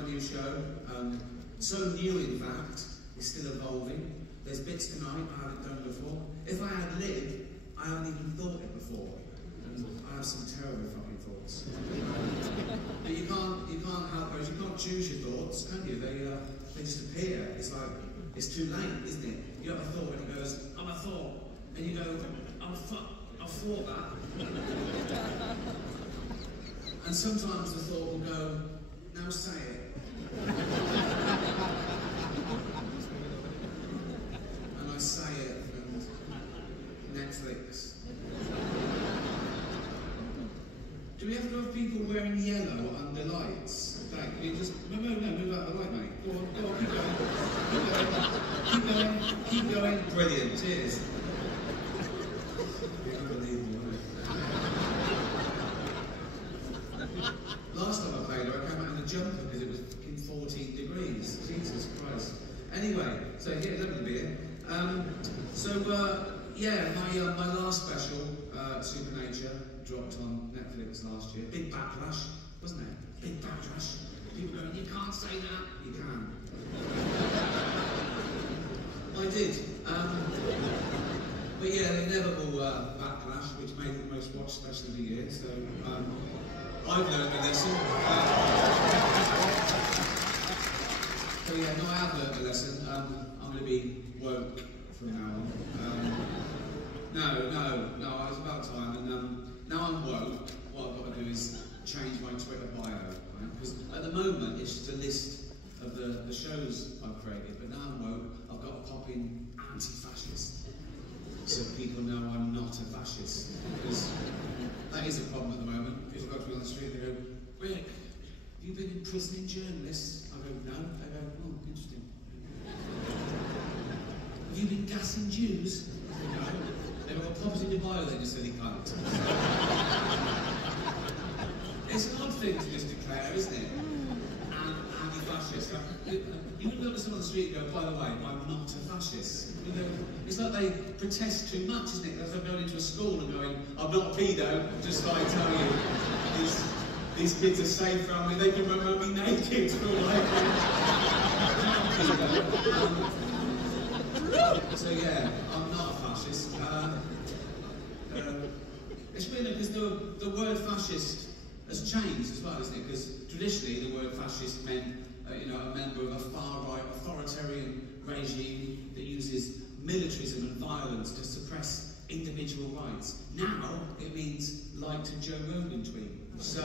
a new show. So new, in fact, it's still evolving. There's bits tonight I haven't done before. If I had lived, I haven't even thought it before. And I have some terrible fucking thoughts. But you can't help those. You can't choose your thoughts, can you? They just appear. It's like, it's too late, isn't it? You have a thought and it goes, I'm a thought. And you go, I've thought that. And sometimes the thought will go, now say it. And I say it, and Netflix. Do we have to have people wearing yellow under lights? Like, you just, no, move out the light, mate. Go on, keep going. Brilliant, cheers. Unbelievable, isn't it? Last time I played her, I came out in a jumper because it was fucking 14 degrees. Jesus Christ. Anyway, so here, let me be here. Yeah, my last special, Supernature, dropped on Netflix last year. Big backlash, wasn't it? Big backlash. People going, you can't say that. You can. I did. But yeah, the inevitable backlash, which made it the most watched special of the year. So I've learned my lesson. So yeah, no, I have learned my lesson. I'm going to be woke from now on. No, it's about time. And now I'm woke, what I've got to do is change my Twitter bio. Because at the moment, it's just a list of the shows I've created. But now I'm woke, I've got to pop in anti-fascist. So people know I'm not a fascist. Because that is a problem at the moment. People go to me on the street and they go, Rick, have you been imprisoning journalists? I go, no. They go, oh, interesting. Have you been gassing Jews? I go, no. They go, well, pop it in your bio then, you silly cunt. It's an odd thing to just declare, isn't it? Anti-fascist. You wouldn't look at someone on the street and go, by the way, I'm not a fascist. You know, it's like they protest too much, isn't it? That's like going into a school and going, I'm not a pedo, just like I tell you, these kids are safe around me, they can remember me naked for all I can. So yeah, I'm not a fascist. It's weird because the word fascist has changed as well, isn't it? Because traditionally the word fascist meant a member of a far-right authoritarian regime that uses militarism and violence to suppress individual rights. Now it means like to Joe Rogan tweet. So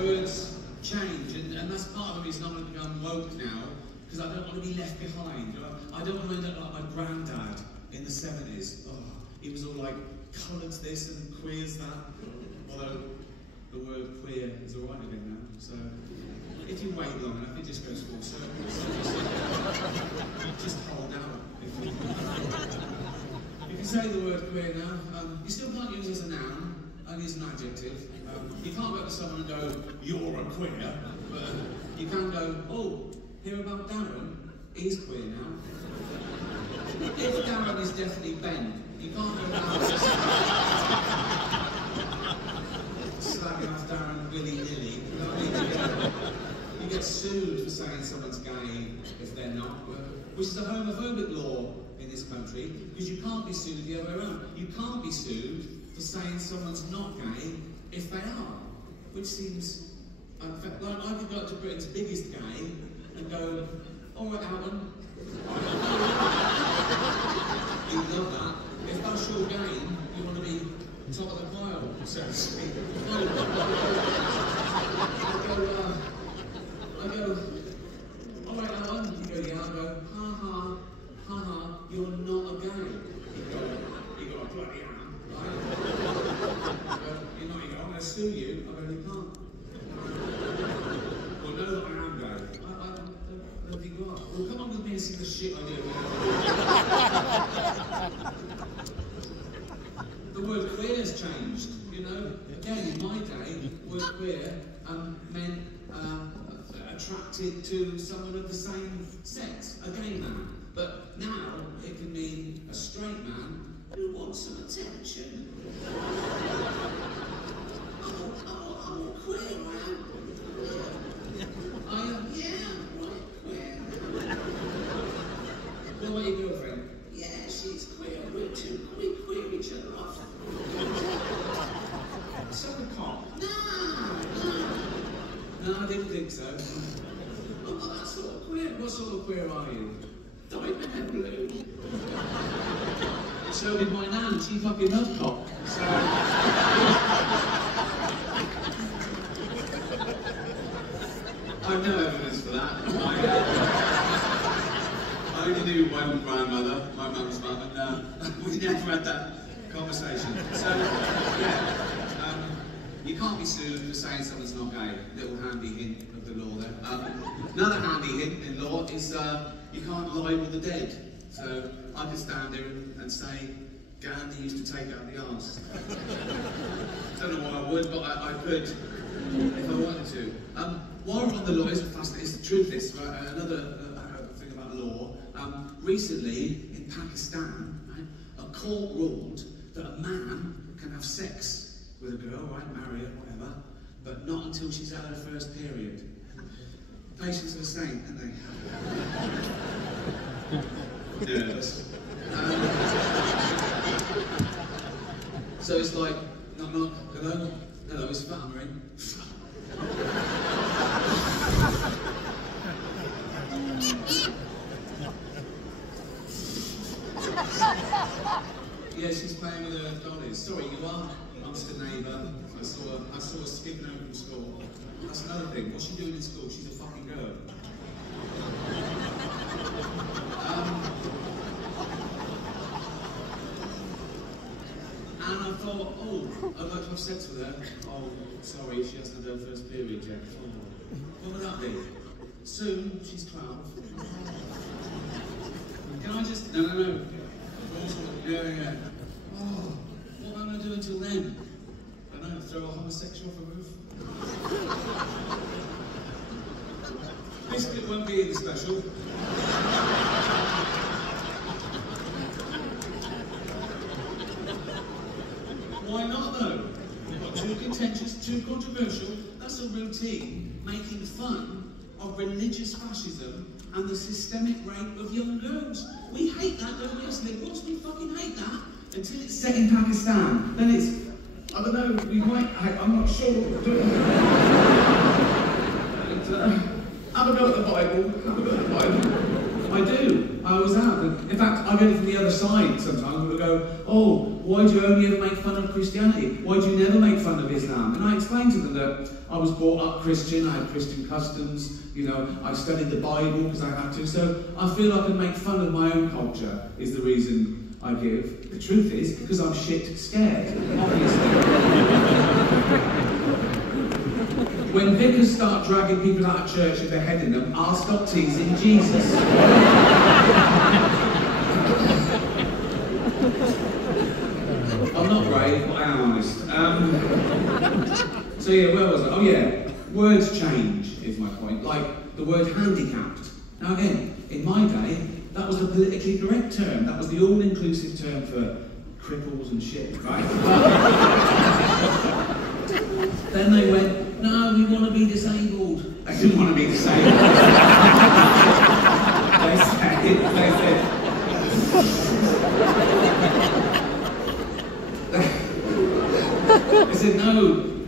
words change, and that's part of the reason I'm going to become woke now, because I don't want to be left behind. I don't want to end up like my granddad in the 70s. Oh, he was all like, colours this and queers that. Although the word queer is alright again now, so if you wait long enough, it just goes full circle. So just hold out. If you say the word queer now, you still can't use it as a noun, only as an adjective. You can't go to someone and go, you're a queer, but you can go, oh, hear about Darren? He's queer now. If Darren is definitely Ben, you can't go down slagging off Darren willy-nilly. You know what I mean? You get sued for saying someone's gay if they're not, which is a homophobic law in this country, because you can't be sued the other way around. You can't be sued for saying someone's not gay if they are, which seems unfair. Like, I could go up to Britain's biggest gay and go, all right, Alan. You'd love that. If that's your game, you want to be top of the pile, so to speak. I go, all right, Alan. You go, yeah. I go, ha, you're not a gay. You go, I bloody am, right? I go, you're not, you go, I'm going to sue you. I go, you can't. Well, no, that I am gay. I don't think you are. Well, come on with me and see the shit I do. The word queer has changed, you know. Again, in my day, the word queer meant attracted to someone of the same sex, a gay man. But now it can mean a straight man who wants some attention. I'm all queer, man. didn't think so. I'm not that sort of queer. What sort of queer are you? Diamond blue. So did my nan. She fucking loved cock. So... I have no evidence for that. I only knew my grandmother, my mum's mum, and we never had that conversation. So, yeah, you can't be sued for saying someone's not gay. Little handy hint of the law there. Another handy hint in law is you can't libel the dead. So I could stand there and say, Gandhi used to take out the arse. Don't know why I would, but I could if I wanted to. While we're on the law, it's fascinating. The truth is, another thing about law. Recently in Pakistan, right, a court ruled that a man can have sex with a girl, right, marry her, whatever, but not until she's had her first period. Patients are the same, aren't they? Nervous. So it's like, knock knock, hello, hello, it's Fatma in. Yeah, she's playing with her dollies. Sorry, you are? I'm just a neighbour. I saw her skipping home from school. That's another thing. What's she doing in school? She's a fucking girl. And I thought, oh, I'd like to have sex with her. Oh, sorry, she hasn't had her first period yet. Oh. What would that be? Soon, she's 12. Can I just... No. Yeah. Oh, what am I going to do until then? I don't know, throw a homosexual off a roof? This bit won't be in the special. Why not though? Not too contentious, too controversial. That's a routine making fun of religious fascism and the systemic rape of young girls. We hate that, don't we, as liberals? We fucking hate that. Until it's set in Pakistan. Then it's, I don't know, we might, I'm not sure what we're doing. Have a go at the Bible. Have a go at the Bible. I do. I always have. In fact, I get it from the other side sometimes. We'll go, oh, why do you only ever make fun of Christianity? Why do you never make fun of Islam? And I explain to them that I was brought up Christian, I had Christian customs, you know, I studied the Bible because I had to, so I feel I can make fun of my own culture, is the reason I give. The truth is, because I'm shit scared, obviously. When vicars start dragging people out of church and beheading them, I'll stop teasing Jesus. I'm not brave, but I am honest. So yeah, where was I? Oh yeah, words change is my point. Like the word handicapped. Now again, in my day, that was the politically correct term. That was the all-inclusive term for cripples and shit, right? Then they went, no, we want to be disabled. They didn't want to be disabled. they said, no,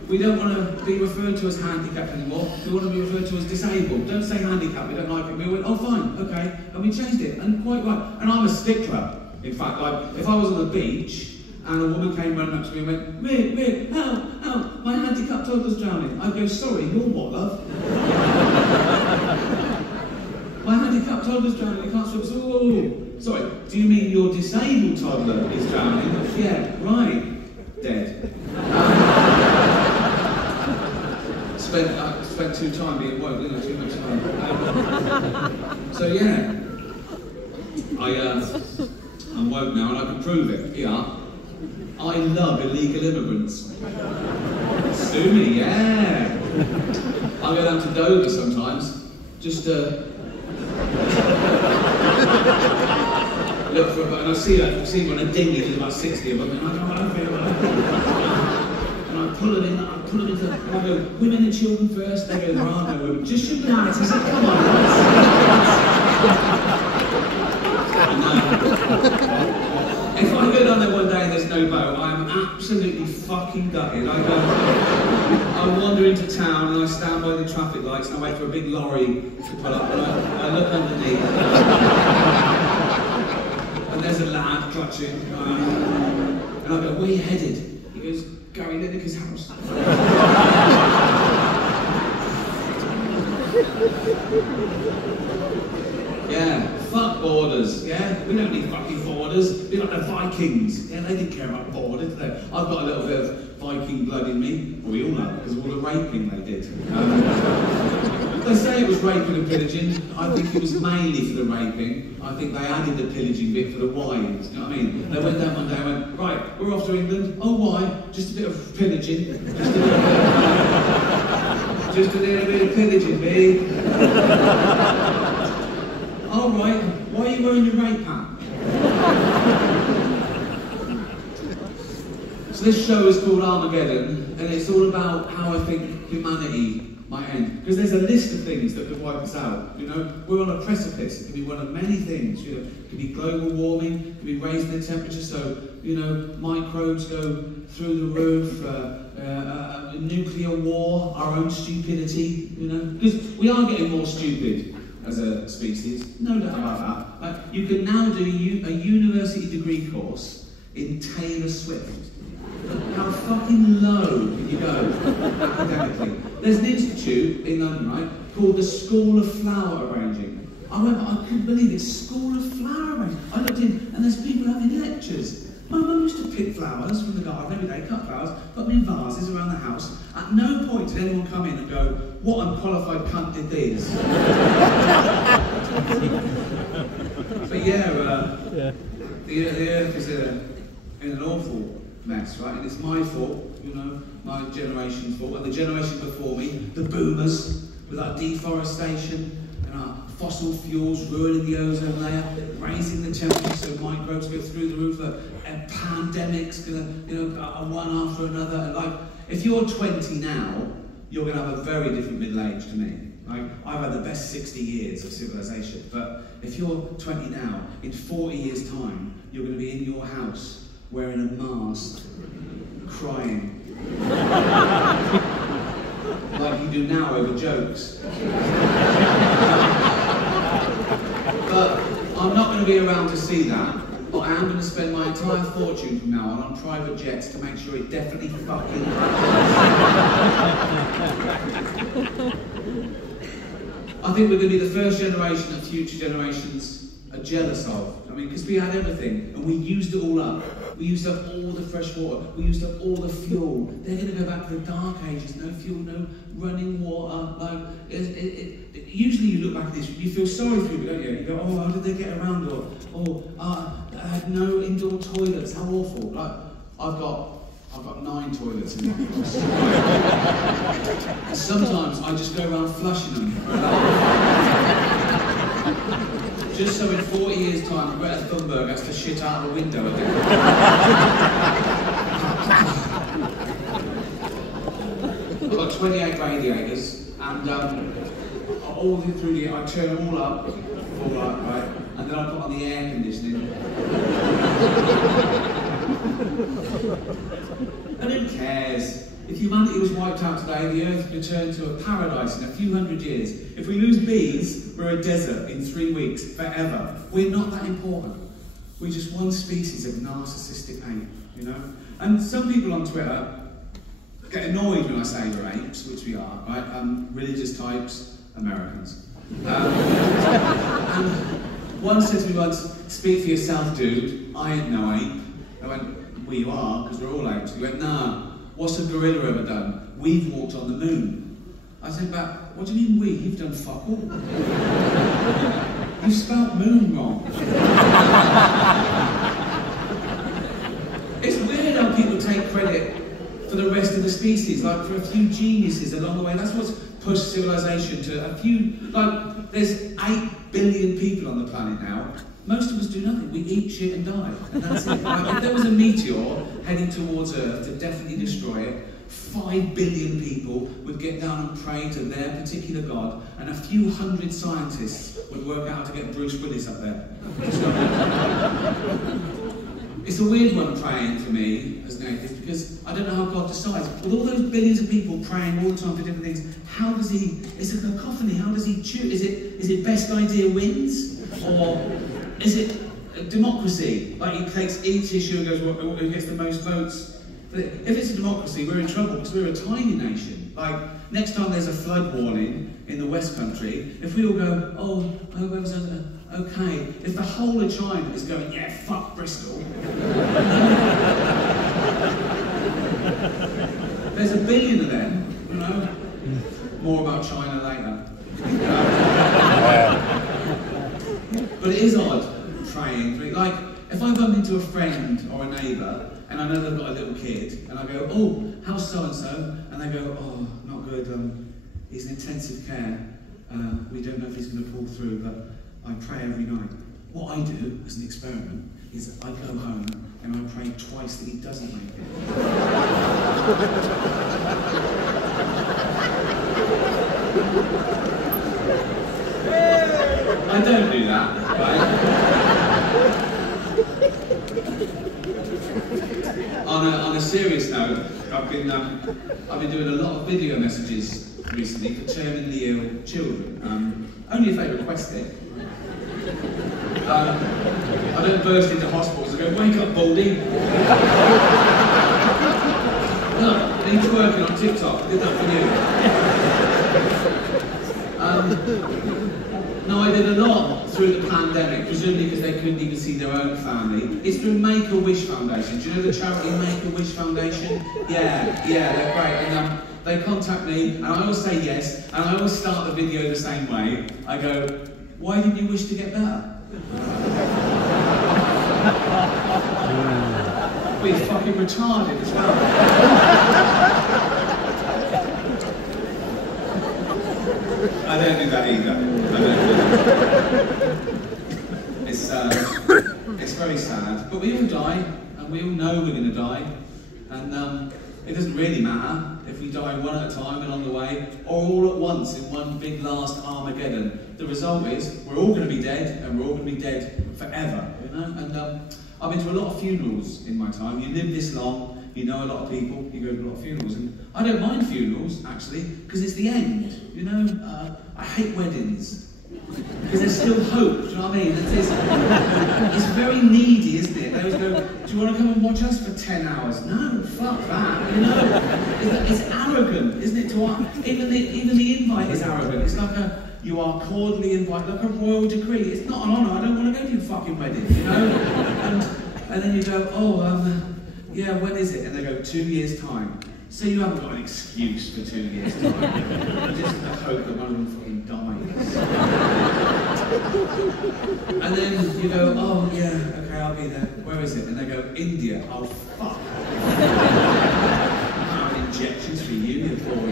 we don't want to be referred to as handicapped anymore. We want to be referred to as disabled. Don't say handicapped, we don't like it. We went, oh fine, okay. And we changed it, and quite right. And I'm a stickler. In fact, like, if I was on the beach, and a woman came running up to me and went, Mick, help, my handicapped toddler's drowning. I'd go, sorry, you're what, love? My handicapped toddler's drowning, he can't swim. So, whoa. Sorry, do you mean your disabled toddler is drowning? Yeah, right, dead. Spent too time being woke, didn't I? Too much time. So yeah, I'm woke now and I can prove it. Yeah. I love illegal immigrants. Sue me, yeah. I go down to Dover sometimes, just to look for and I see one a dinghy, there's about 60 of them, and I pull them in, into, I go, women and children first, they go, there are no women. Just shoot them out, I said, come on, guys. If I go go down there one day and there's no boat, I'm absolutely fucking gutted. I wander into town and I stand by the traffic lights and I wait for a big lorry to pull up and I look underneath. And there's a lad clutching. And I go, where are you headed? He goes, Gary Lineker's house. Yeah, fuck borders, yeah? We don't need fucking borders. We're like the Vikings. Yeah, they didn't care about borders, did they? I've got a little bit of Viking blood in me. Well, we all have, because of all the raping they did. They say it was raping and pillaging. I think it was mainly for the raping. I think they added the pillaging bit for the wives, you know what I mean? They went down one day and went, right, we're off to England. Oh, why? Just a bit of pillaging. Just a little bit of pillaging, babe. Oh, right. Why are you wearing your rape hat? So this show is called Armageddon, and it's all about how I think humanity might end. Because there's a list of things that could wipe us out. You know, we're on a precipice. It can be one of many things. You know, it could be global warming. It could be raising the temperature, so you know microbes go through the roof. Nuclear war, our own stupidity. You know, because we are getting more stupid as a species. No doubt about that. You can now do a university degree course in Taylor Swift. How fucking low can you go academically? There's an institute in London, right, called the School of Flower Arranging. I couldn't believe it, School of Flower Arranging. I looked in, and there's people having lectures. My mum used to pick flowers from the garden every day, cut flowers, put them in vases around the house. At no point did anyone come in and go, what unqualified cunt did these? But yeah, the earth is in an awful mess, right? And it's my fault, you know, my generation's fault, and the generation before me, the boomers, with our deforestation and our fossil fuels ruining the ozone layer, raising the temperature so microbes go through the roof, and pandemics, one after another. And like, if you're 20 now, you're going to have a very different middle age to me. Like, I've had the best 60 years of civilization, but if you're 20 now, in 40 years' time, you're going to be in your house wearing a mask, crying. Like you do now over jokes. But I'm not going to be around to see that. But I am going to spend my entire fortune from now on private jets to make sure it definitely fucking happens. I think we're going to be the first generation that future generations are jealous of. I mean, because we had everything and we used it all up. We used up all the fresh water. We used up all the fuel. They're going to go back to the dark ages. No fuel, no running water. Like, usually you look back at this, you feel sorry for people, don't you? You go, oh, how did they get around? Or, I had no indoor toilets. How awful. Like, I've got 9 toilets in my house. And sometimes I just go around flushing them. Just so in 40 years' time, Greta Thunberg has to shit out the window again. I've got 28 radiators, and all through the, I turn them all up, right, and then I put on the air conditioning. And who cares? If humanity was wiped out today, the Earth would return to a paradise in a few hundred years. If we lose bees, we're a desert in 3 weeks, forever. We're not that important. We're just one species of narcissistic ape, you know? And some people on Twitter get annoyed when I say we're apes, which we are, right? Religious types, Americans. And one said to me once, speak for yourself, dude, I ain't no ape. I went, well, you are, because we're all apes. He went, nah. What's a gorilla ever done? We've walked on the moon. I said, but what do you mean we? You've done fuck all. You spelled moon wrong. It's weird how people take credit for the rest of the species, like for a few geniuses along the way. That's what's pushed civilization to a few, like, there's 8 billion people on the planet now. Most of us do nothing. We eat shit and die, and that's it. Like, if there was a meteor heading towards Earth to definitely destroy it, 5 billion people would get down and pray to their particular god, and a few hundred scientists would work out how to get Bruce Willis up there. It's a weird one praying for me as an atheist because I don't know how God decides. With all those billions of people praying all the time for different things, how does he, it's a cacophony, how does he choose? Is it best idea wins? Or is it democracy? Like he takes each issue and goes, who gets the most votes? But if it's a democracy, we're in trouble because we're a tiny nation. Like, next time there's a flood warning in the West Country, if we all go, oh, I hope everyone's okay, if the whole of China is going, yeah, fuck Bristol, there's a billion of them, you know? More about China later. But it is odd, praying. Like, if I bump into a friend or a neighbour, and I know they've got a little kid, and I go, oh, how's so-and-so? And they go, oh, not good, he's in intensive care. We don't know if he's going to pull through, but I pray every night. What I do, as an experiment, is I go home and I pray twice that he doesn't make it. I don't do that, right? On a serious note, I've been doing a lot of video messages recently for terminally ill children. Only if they request it. I don't burst into hospitals and go, wake up, Baldy. No, I need to work on TikTok. I did that for you. No, I did a lot through the pandemic, presumably because they couldn't even see their own family. It's through Make-A-Wish Foundation. Do you know the charity Make-A-Wish Foundation? Yeah, they're great. And they contact me, and I always say yes, and I always start the video the same way. I go, why did you wish to get better? We're fucking retarded as well. I don't do that either. It's very sad, but we all die, and we all know we're going to die, and it doesn't really matter if we die one at a time and on the way, or all at once in one big last Armageddon. The result is we're all going to be dead, and we're all going to be dead forever, you know. And I've been to a lot of funerals in my time. You live this long, you know a lot of people, you go to a lot of funerals, and I don't mind funerals actually because it's the end, you know. I hate weddings. Because there's still hope, do you know what I mean? It's very needy, isn't it? They always go, do you want to come and watch us for 10 hours? No, fuck that, you know? It's arrogant, isn't it? Even the invite is arrogant. It's like you are cordially invited, like a royal decree. It's not an honour, I don't want to go to your fucking wedding, you know? And then you go, oh, yeah, when is it? And they go, 2 years' time. So you haven't got an excuse for 2 years' time. Just the hope that one of them fucking dies. And then you go, oh yeah, okay, I'll be there. Where is it? And they go, India. Oh fuck. I have injections for you, you boy.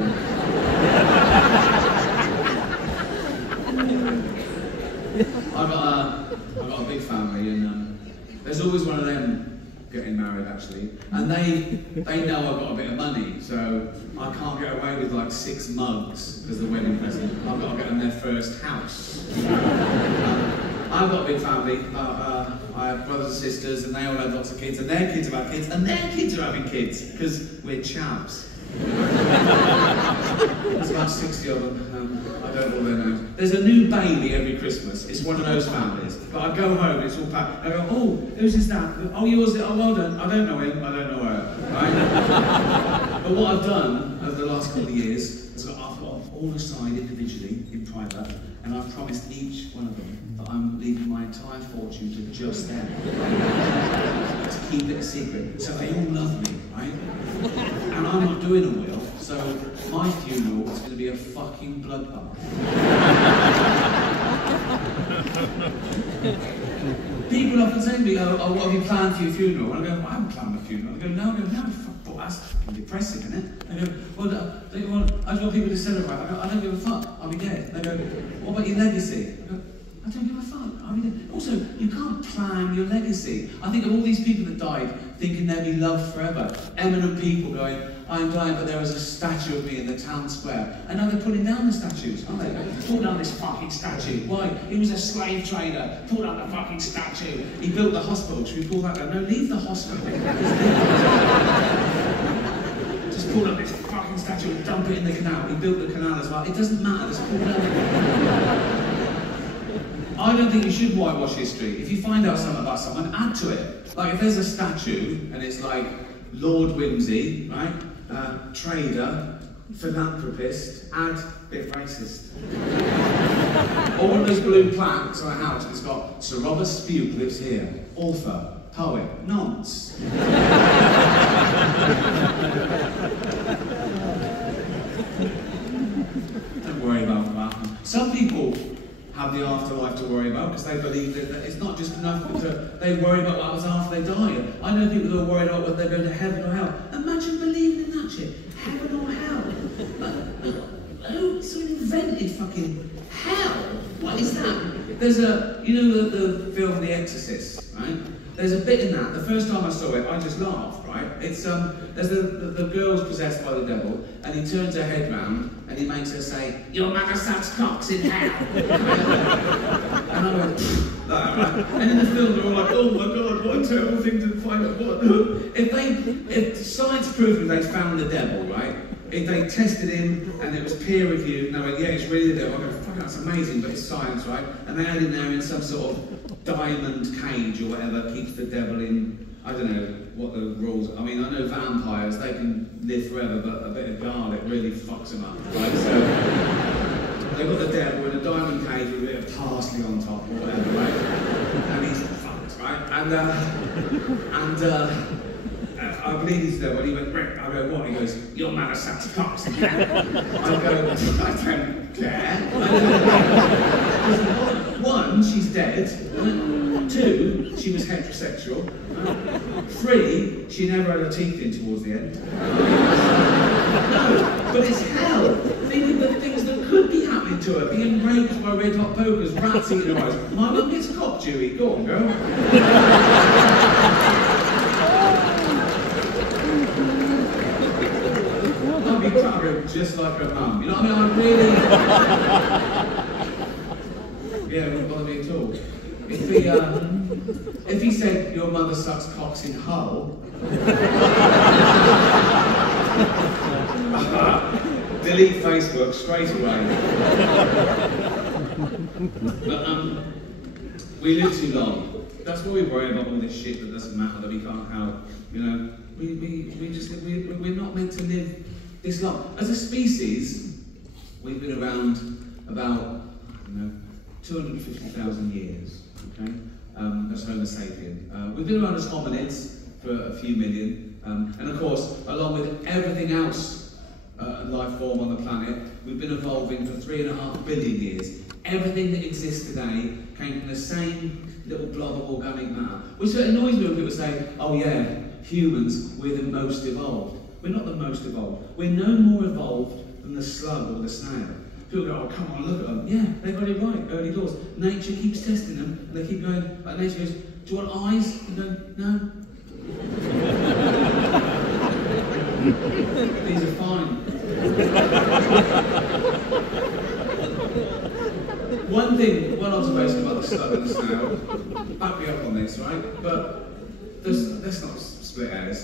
I've got a big family, and there's always one of them getting married actually, and they know I've got a bit of money, so I can't get away with like 6 mugs as the wedding present. I've got to get them their first house. I've got a big family. I have brothers and sisters, and they all have lots of kids, and their kids have had kids, and their kids are having kids, because we're chavs. There's about 60 of them. I don't know all their names. There's a new baby every Christmas. It's one of those families. But I go home, it's all packed. I go, oh, who's this that? Oh, yours? Oh, well done. I don't know him. I don't know her. Right? But what I've done over the last couple of years is I've got all aside individually in private, and I've promised each one of them that I'm leaving my entire fortune to just them. To keep it a secret. So they all love me, right? And I'm not doing a will, so my funeral is going to be a fucking bloodbath. People often say to me, oh, what have you planned for your funeral? And I go, well, I haven't planned my funeral. I go, no, fuck, that's fucking depressing, isn't it? I go, well, I just want people to celebrate. I go, I don't give a fuck, I'll be dead. They go, what about your legacy? I go, I don't give a fuck. I mean, also, you can't plan your legacy. I think of all these people that died thinking they'd be loved forever. Eminent people going, I'm dying, but there is a statue of me in the town square. And now they're pulling down the statues, aren't they? Pull down this fucking statue. Why? He was a slave trader. Pull down the fucking statue. He built the hospital. Should we pull that down? No, leave the hospital. Just pull up this fucking statue and dump it in the canal. He built the canal as well. It doesn't matter. Just pull down. I don't think you should whitewash history. If you find out something about someone, add to it. Like if there's a statue and it's like Lord Whimsy, right? Trader, philanthropist, add bit racist. Or one of those blue plaques on a house that's got Sir Robert Spuke lives here, author, poet, nonce. Don't worry about that. Some people have the afterlife to worry about because they believe that it's not just enough they worry about what happens after they die. I know people who are worried about whether they're going to heaven or hell. Imagine believing in that shit. Heaven or hell? Who invented fucking hell? What is that? There's you know the film The Exorcist, right? There's a bit in that. The first time I saw it, I just laughed, right? It's there's the girl's possessed by the devil, and he turns her head round and he makes her say, "Your mother sucks cocks in hell." And I went, like that, right? And in the film, they're all like, "Oh my god, what a terrible thing to find out." What? If science proved that they found the devil, right? If they tested him and it was peer reviewed, and they went, "Yeah, it's really the devil," I go, "Fuck, that's amazing," but it's science, right? And they had him there in some sort of diamond cage or whatever, keeps the devil in, I don't know what the rules are. I mean, I know vampires, they can live forever, but a bit of garlic really fucks them up, right? So, they've got the devil in a diamond cage with a bit of parsley on top or whatever, right? And he's fucked, right? I believe he's there. When he went, Rick, I go, what? He goes, "Your mother sucks cocks." I go, I don't care. One, she's dead. 2, she was heterosexual. 3, she never had her teeth in towards the end. No, but it's hell. Think of the things that could be happening to her. Being raped by red hot pokers, rats eating her eyes. My mum gets cock, Dewey. Go on, girl. I'd be proud just like her mum. You know what I mean? Yeah, it wouldn't bother me at all. If he said, "Your mother sucks cocks in Hull," delete Facebook straight away. But we live too long. That's why we worry about all this shit that doesn't matter, that we can't help. You know, we're not meant to live this long. As a species, we've been around about 250,000 years. Okay, that's Homo sapien. We've been around as hominids for a few million, and of course, along with everything else, life form on the planet, we've been evolving for 3.5 billion years. Everything that exists today came from the same little blob of organic matter, which annoys me when people say, "Oh yeah, humans, we're the most evolved." We're not the most evolved. We're no more evolved than the slug or the snail. People go, "Oh, come on, look at them." Yeah, they got it right, early doors. Nature keeps testing them, and they keep going, like nature goes, "Do you want eyes?" You go, "No." These are fine. One observation about the slug and the snail, back me up on this, right? But let's not split hairs.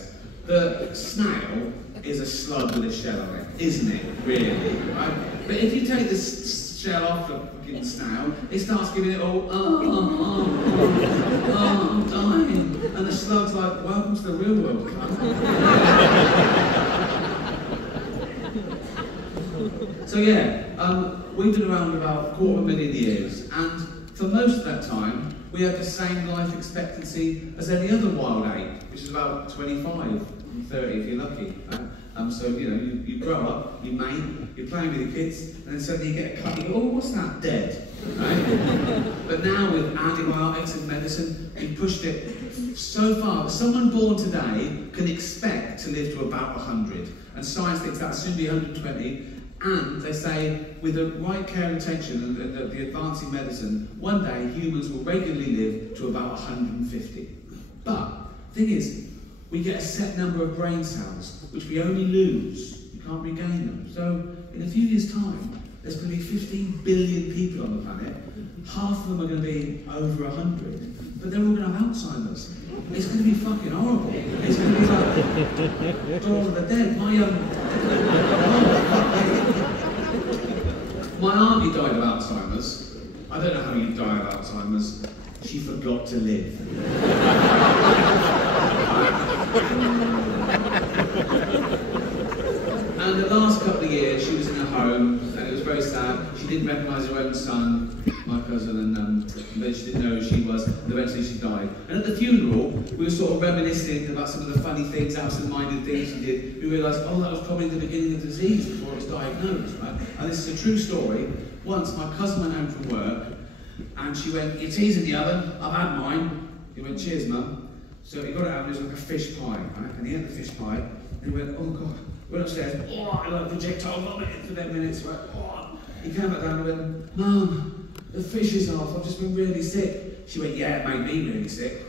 The snail is a slug with a shell on it, isn't it? Really, right? But if you take the shell off the fucking snail, it starts giving it all, I'm dying. And the slug's like, "Welcome to the real world, cunt." So yeah, we've been around about 250,000 years, and for most of that time, we had the same life expectancy as any other wild ape, which is about 25, 30 if you're lucky. Right? So, you know, you grow up, you mate, you're playing with your kids, and then suddenly you get a cut, you go, "Oh, what's that? Dead." Right? But now with antibiotics and medicine, we've pushed it so far that someone born today can expect to live to about 100. And science thinks that'll soon be 120. And they say, with the right care and attention and the advancing medicine, one day humans will regularly live to about 150. But the thing is, we get a set number of brain cells, which we only lose. You can't regain them. So in a few years' time, there's going to be 15 billion people on the planet. Half of them are going to be over 100, but they're all going to have Alzheimer's. It's going to be fucking horrible. It's going to be like Dawn of the Dead. My auntie died of Alzheimer's. I don't know how you die of Alzheimer's. She forgot to live. And the last couple of years, she was in a home, and it was very sad. She didn't recognise her own son, my cousin, and then she didn't know who she was, and eventually she died. And at the funeral, we were sort of reminiscing about some of the funny things, absent-minded things she did. We realised, oh, that was probably the beginning of the disease before it was diagnosed, right? And this is a true story. Once, my cousin went home from work, and she went, "Your tea's in the oven, I've had mine." He went, "Cheers, Mum." So he got it out, and it was like a fish pie, right? And he ate the fish pie, and he went, "Oh, God." Went upstairs, oh, I like projectile vomiting for 10 minutes, right? Oh. He came back down and went, "Mum, the fish is off, I've just been really sick." She went, "Yeah, it made me really sick."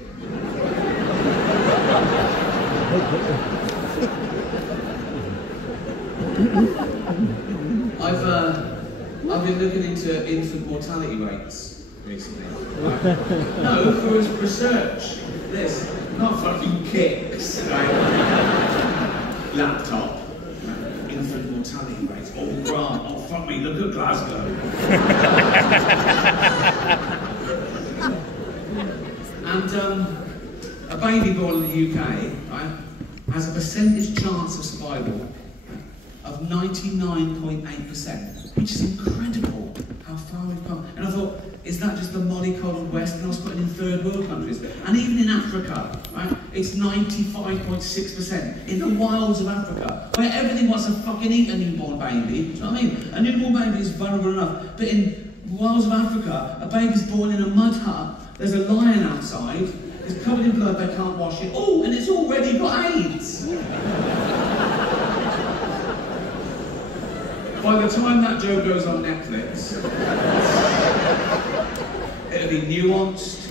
I've been looking into infant mortality rates recently. Right? No, for research. This, not fucking kicks, right? Laptop. Infant mortality rates. Oh, Grant. Oh, fuck me, look at Glasgow. And a baby born in the UK, right, has a percentage chance of survival of 99.8%, which is incredible how far we've come. And I thought, is that just the mollycoddled West? And I was putting in third world countries. And even in Africa, right, it's 95.6%. In the wilds of Africa, where everything wants to fucking eat a newborn baby. Do you know what I mean? A newborn baby is vulnerable enough. But in the wilds of Africa, a baby's born in a mud hut, there's a lion outside, it's covered in blood, they can't wash it. Oh, and it's already got AIDS! By the time that joke goes on Netflix, it'll be nuanced,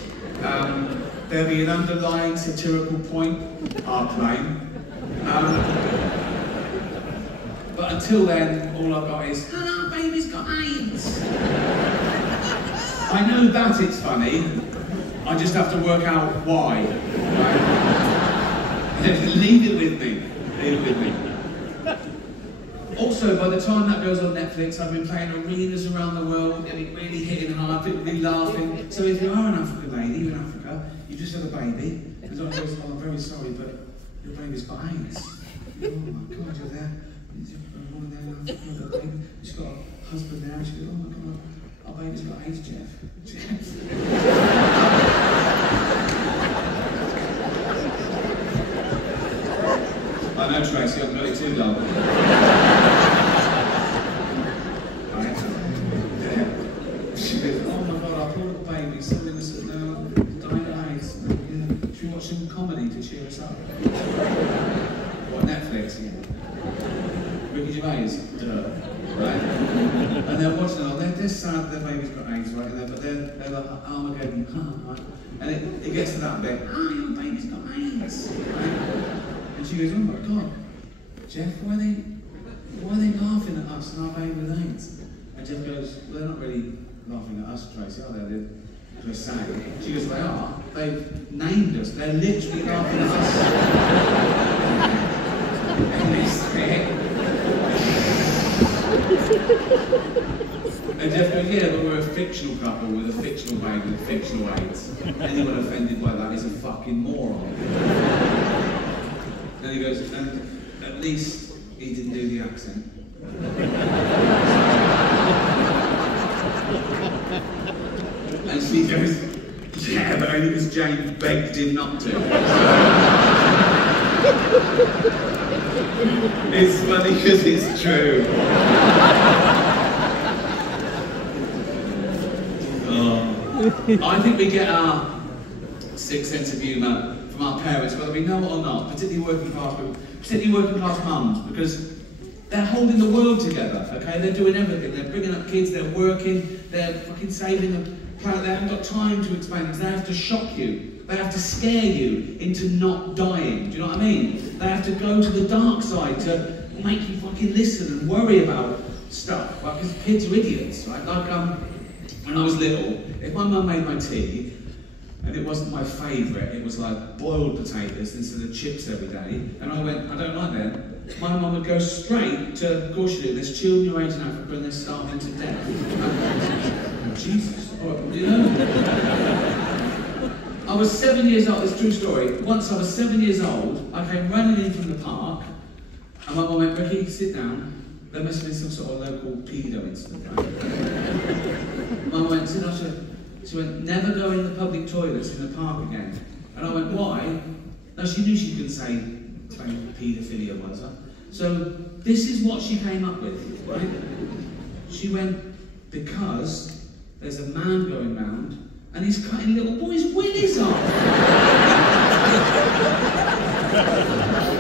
there'll be an underlying satirical point, our claim. But until then, all I've got is, "Ah, baby's got AIDS." I know that it's funny, I just have to work out why. Right? Leave it with me, leave it with me. Also, by the time that goes on Netflix, I've been playing arenas around the world, and it really hitting hard, people really laughing. So if you are an African lady, you're in Africa, you just had a baby, and someone goes, "Oh, I'm very sorry, but your baby's got AIDS." "Oh my God, you're there. There's a woman there in Africa with a baby. She's got a husband there." She goes, "Oh my God, our baby's got AIDS, Jeff." I know, Tracy, I've got it too long. She goes, "Oh my God, our poor little baby, so innocent now, dying of AIDS. Should we watch some comedy to cheer us up?" What, Netflix? Yeah. Ricky Gervais? Duh. Right? And they're watching, oh, they're sad their baby's got AIDS, right? But they're like Armageddon, right? And it gets to that bit, "Ah, your baby's got AIDS." Right? And she goes, "Oh my God, Jeff, why are they laughing at us and our baby with AIDS?" And Jeff goes, "Well, they're not really laughing at us, Tracy, are they? They're just saying." She goes, "They are. They've named us. They're literally laughing at us." And this thing. And Jeff goes, "Yeah, but we're a fictional couple with a fictional baby with fictional AIDS. Anyone offended by that is a fucking moron." And he goes, "And at least he didn't do the accent." And she goes, "Yeah, but only because James begged him not to." It's funny because it's true. Oh. I think we get our sixth sense of humour from our parents, whether we know it or not, particularly working class mums, because They're holding the world together, okay? They're doing everything. They're bringing up kids, they're working, they're fucking saving the planet. They haven't got time to explain things. They have to shock you. They have to scare you into not dying. Do you know what I mean? They have to go to the dark side to make you fucking listen and worry about stuff. Like, because kids are idiots, right? Like, when I was little, if my mum made my tea, and it wasn't my favourite, it was like boiled potatoes instead of chips every day, and I went, I don't like them, my mum would go straight to, of course you do, there's children your age in Africa and they're starving to death. Jesus, you know? I was 7 years old, it's a true story. Once I was 7 years old, I came running in from the park, and my mum went, Ricky, sit down. There must have been some sort of local pedo incident, right? Mum went, sit down. She went, never go in the public toilets in the park again. And I went, why? No, she knew she couldn't say paedophilia was. So this is what she came up with, right? She went, because there's a man going round and he's cutting little boys' willies off. I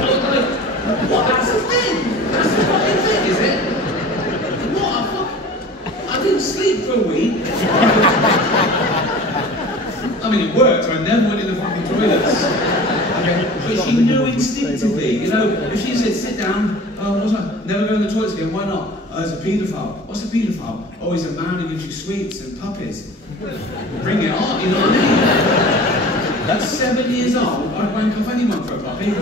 was like, what? That's a thing? That's a fucking thing, is it? What a fuck? I didn't sleep for a week. I mean, it worked. I never went in the fucking toilets. Okay? But she knew instinctively, you know, if she said, sit down, oh, what's that? Never go in the toilets again, why not? Oh, there's a paedophile. What's a paedophile? Oh, he's a man who gives you sweets and puppies. Bring it on, you know what I mean? At 7 years old, I'd wank off anyone for a puppy.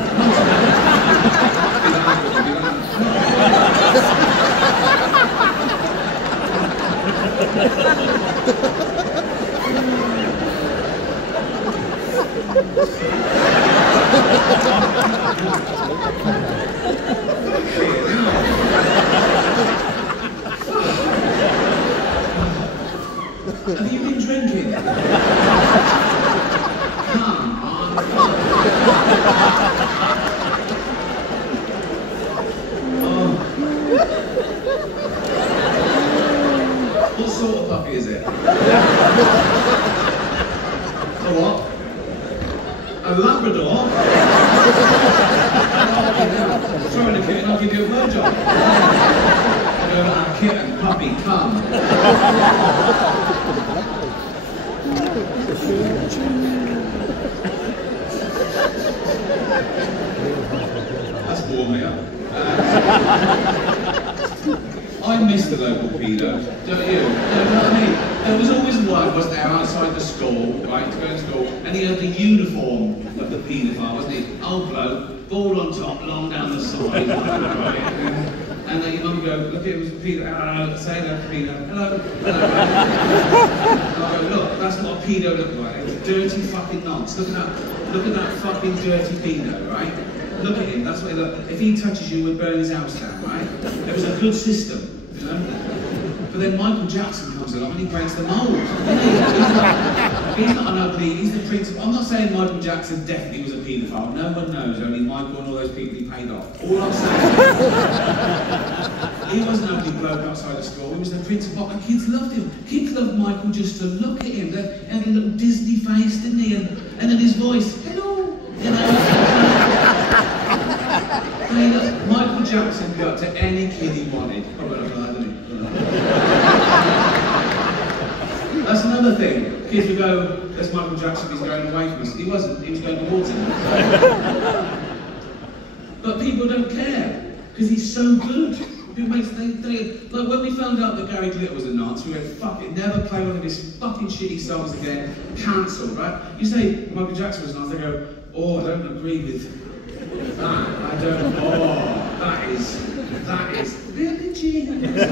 Have you been drinking? Come on. Oh. What sort of puppy is it? A what? A Labrador? Throw in a kitten, I'll give you a blowjob. Kitten, puppy, come. That's warming up. I miss the local pedo, don't you? You know what I mean? There was always one, wasn't there, outside the school, right, to go to school, and he had the uniform of the paedophile, wasn't he? Old bloke, bald on top, long down the side, right? And then your mum would go, look, it was a pedo, say hello, pedo, hello, hello. And I go, look, that's what a pedo looked like. It's a dirty fucking nonce. Look at that fucking dirty pedo, right? Look at him, that's what he looked. If he touches you, we'd burn his house down, right? It was a good system, you know? But then Michael Jackson comes along and he breaks the mould. He's not an ugly, he's the principal. I'm not saying Michael Jackson definitely was a paedophile. No one knows, only Michael and all those people he paid off. All I'm saying is, he wasn't an ugly bloke outside of school, he was the principal, and kids loved him. Kids loved Michael just to look at him. He had a little Disney face, didn't he? And then his voice, hello, you know. I mean, look, Michael Jackson could go up to any kid he wanted. That's another thing. Kids would go, there's Michael Jackson, he's going away from us. He wasn't, he was going towards him. But people don't care, because he's so good. Like when we found out that Gary Glitter was a nonce, we went, fuck it, never play one of his fucking shitty songs again, cancelled, right? You say Michael Jackson was a nonce, they go, oh, I don't agree with that, I don't, oh, that is really genius.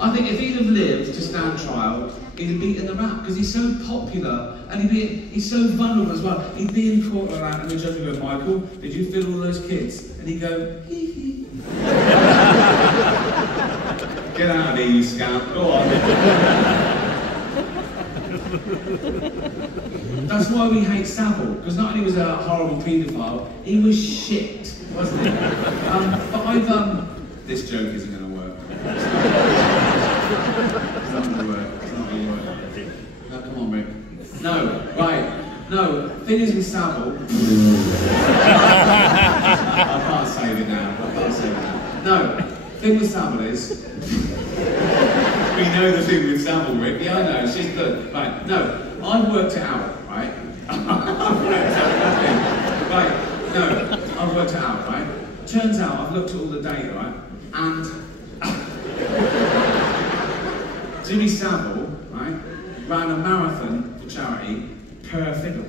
I think if he'd have lived to stand trial, he'd have beaten the rap, because he's so popular, and he's so vulnerable as well. He'd be in court like that, and the judge would go, Michael, did you fill all those kids? And he'd go, hee hee. Get out of here, you scamp, go on. That's why we hate Savile, because not only was he a horrible paedophile, he was shit, wasn't he? But this joke isn't going to work. It's not going to work. It's not going to work. Oh, come on, Rick. No, right. No, thing is with Savile. I can't say it now. I can't say it now. No, thing with Savile is. We know the thing with Savile, Rick. Yeah, I know. She's good. Right. No, I've worked it out. Right. I've worked out nothing. Right. No, I've worked it out. Right. Turns out I've looked at all the data. Right. And Jimmy Savile, right, ran a marathon for charity per fiddle.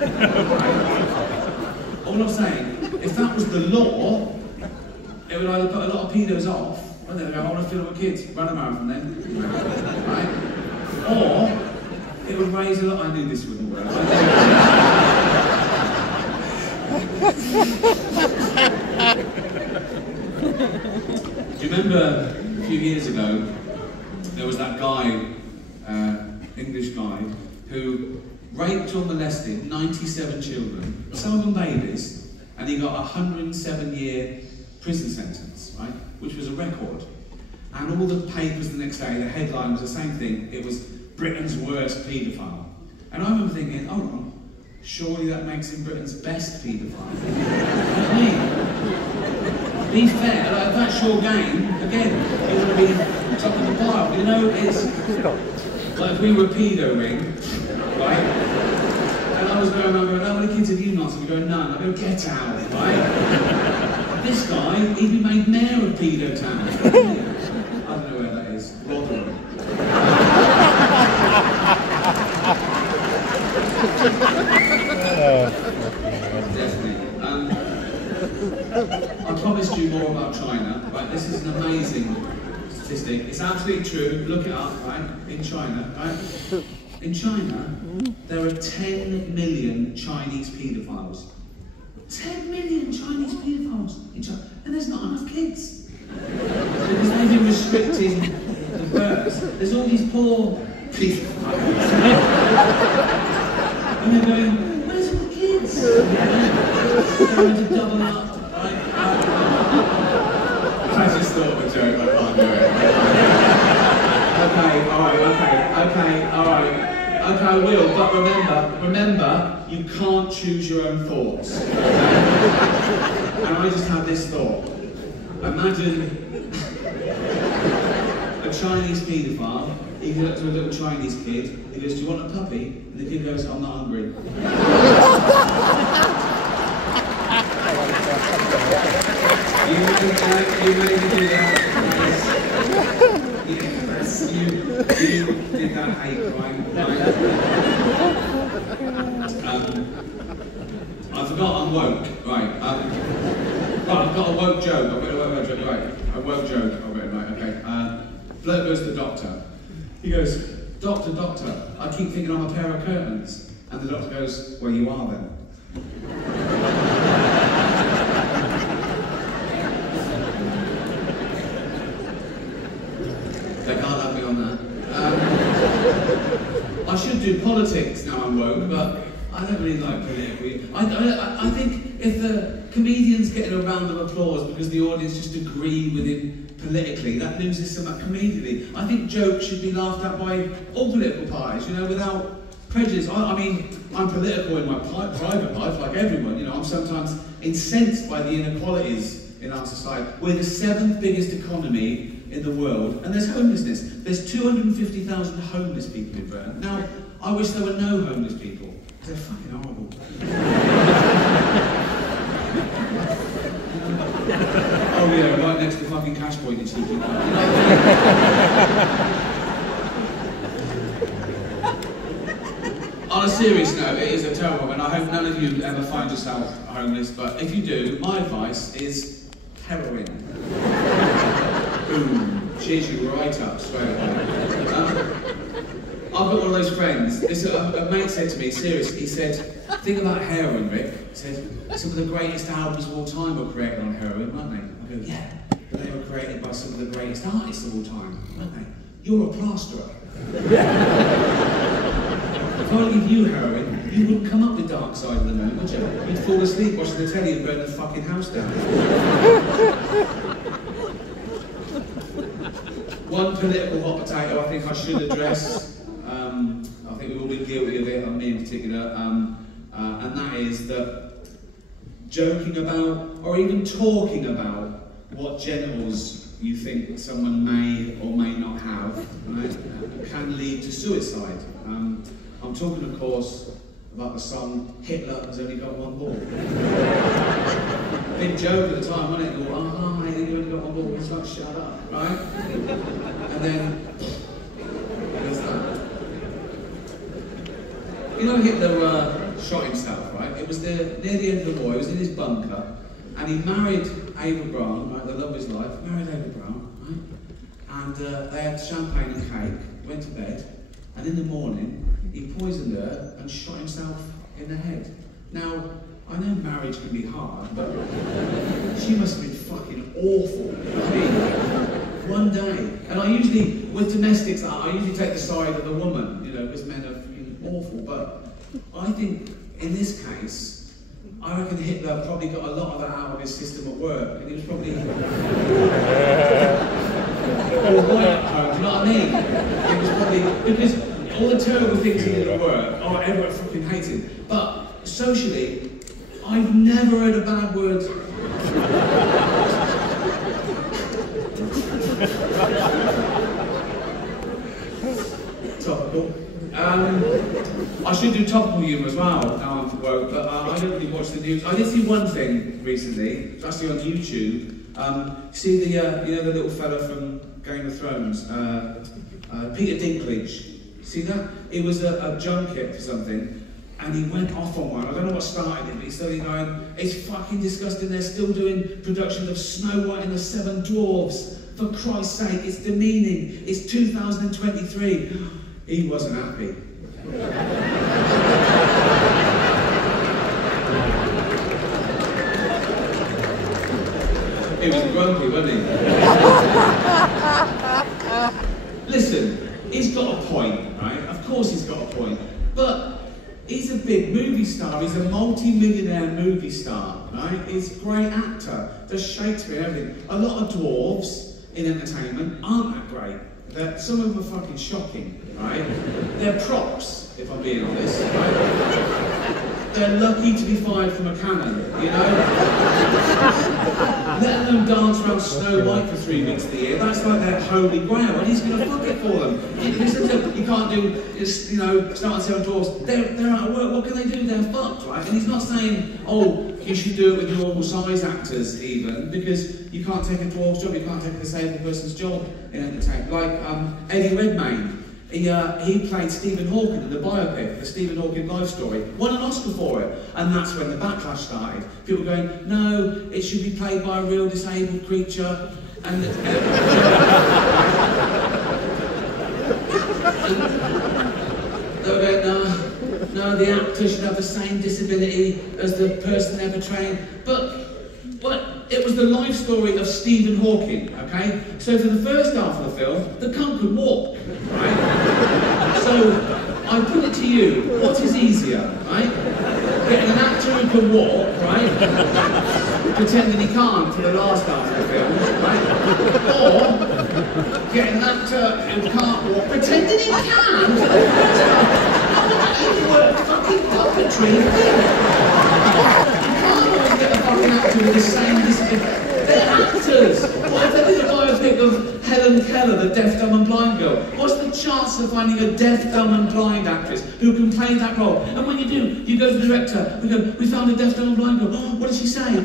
Right? All I'm saying, if that was the law, it would either put a lot of pedos off, and they'd go, I want to fiddle with kids, run a marathon then, right? Or it would raise a lot. I knew this wouldn't work. Do you remember a few years ago, there was that guy, English guy, who raped or molested 97 children, some of them babies, and he got a 107-year prison sentence, right? Which was a record. And all the papers the next day, the headline was the same thing. It was Britain's worst paedophile. And I remember thinking, hold on, surely that makes him Britain's best paedophile. You know what I mean? Be fair, like, if that's your game, again, you want to be top of the pile. You know, it's like if we were a pedo ring, right? And I was going around going, how many kids have you not? And we go, none. I go, get out, right? This guy, he'd be made mayor of Pedo Town. I don't know where that is. Rotherham. Definitely. I promised you more about China, right? This is an amazing statistic. It's absolutely true. Look it up, right? In China, right? In China, there are 10 million Chinese paedophiles. 10 million Chinese paedophiles in China, and there's not enough kids. Because they've been restricting the births. There's all these poor paedophiles. And they're going, where's all the kids? They're going to double up, right? I just thought of a joke, I can't do it. Okay, alright. Okay, I will, but remember, you can't choose your own thoughts. Okay? And I just had this thought. Imagine a Chinese paedophile, he goes up to a little Chinese kid, he goes, do you want a puppy? And the kid goes, I'm not hungry. You made me do that. Yes, you did that hate crime. I forgot I'm woke. Right. I've got a woke joke. I've got a woke joke. Right. A woke joke. Right. Okay. Bloke goes to the doctor. He goes, doctor, I keep thinking I'm a pair of curtains. And the doctor goes, well, you are then. They can't have me on that. I should do politics now I'm woke, but I don't really like political. I think if the comedian's getting a round of applause because the audience just agree with him politically, that loses some comedically. I think jokes should be laughed at by all political parties, you know, without prejudice. I mean, I'm political in my private life, like everyone, you know. I'm sometimes incensed by the inequalities in our society. We're the 7th biggest economy in the world, and there's homelessness. There's 250,000 homeless people in Britain. Now, I wish there were no homeless people. They're fucking horrible. Oh yeah, right next to the fucking cash point in cheeky. On a serious note, it is a terrible one, and I hope none of you ever find yourself homeless, but if you do, my advice is heroin. Boom. Cheers you right up straight away. I've got one of those friends, a mate said to me, seriously, he said, think about heroin, Rick. He said, some of the greatest albums of all time were created on heroin, weren't they? I go, yeah, but they were created by some of the greatest artists of all time, weren't they? You're a plasterer. If I give you heroin, you wouldn't come up the dark side of the moon, would you? You'd fall asleep watching the telly and burn the fucking house down. One political hot potato I think I should address. I think we've all been guilty of it, me in particular. particular, and that is that joking about, or even talking about, what genitals you think someone may or may not have, right, can lead to suicide. I'm talking, of course, about the song "Hitler Has Only Got One Ball." Big joke at the time, wasn't it? You go, "Ah, you only got one ball." It's like, shut up, right? And then there's that. You know, Hitler shot himself, right? It was near the end of the war. He was in his bunker, and he married Ava Braun, right? The love of his life. Married Ava Braun, right? And they had champagne and cake. Went to bed, and in the morning he poisoned her and shot himself in the head. Now, I know marriage can be hard, but she must have been fucking awful. I mean, one day. And I usually, with domestics, I usually take the side of the woman, you know, because men are fucking awful. But I think, in this case, I reckon Hitler probably got a lot of that out of his system at work, and he was probably all white at home, do you know what I mean? It was probably, because all the terrible things he did at work, oh, everyone fucking hates him. But socially, I've never heard a bad word. Topical. I should do topical humour as well, now I'm woke, but I don't really watch the news. I did see one thing recently, it's actually on YouTube. See the, you know, the little fella from Game of Thrones, Peter Dinklage. See that? It was a junket for something, and he went off on one. I don't know what started it, but he started going, "It's fucking disgusting, they're still doing productions of Snow White and the Seven Dwarfs. For Christ's sake, it's demeaning. It's 2023. He wasn't happy. He was grumpy, wasn't he? Listen, he's got a point, right? Of course he's got a point. But he's a big movie star. He's a multi-millionaire movie star, right? He's a great actor. Does Shakespeare and everything. A lot of dwarves in entertainment aren't that great. Some of them are fucking shocking, right? They're props, if I'm being honest, right? They're lucky to be fired from a cannon, you know? Let them dance around Snow White for 3 weeks of the year. That's like their holy grail, and he's going to fuck it for them. You can't do, you know, Start and Seven Dwarfs. They're out of work. What can they do? They're fucked, right? And he's not saying, oh, you should do it with normal size actors, even, because you can't take a dwarf's job, you can't take a disabled person's job in entertainment. Like Eddie Redmayne. He played Stephen Hawking in the biopic, the Stephen Hawking life story, won an Oscar for it, and that's when the backlash started. People going, no, it should be played by a real disabled creature, and they were going, no, the actor should have the same disability as the person they're portraying. But it was the life story of Stephen Hawking, okay? So for the first half of the film, the cunt could walk, right? So I put it to you, what is easier, right? Getting an actor who can walk, right? Pretending he can't for the last half of the film, right? Or getting an actor who can't walk, pretending he can for the first half. How would that even work? Fucking puppetry. Get a fucking actor with the same disability. They're actors! What if they did a biopic of Helen Keller, the deaf, dumb and blind girl? What's the chance of finding a deaf, dumb and blind actress who can play that role? And when you do, you go to the director, we found a deaf, dumb and blind girl. Oh, what did she say?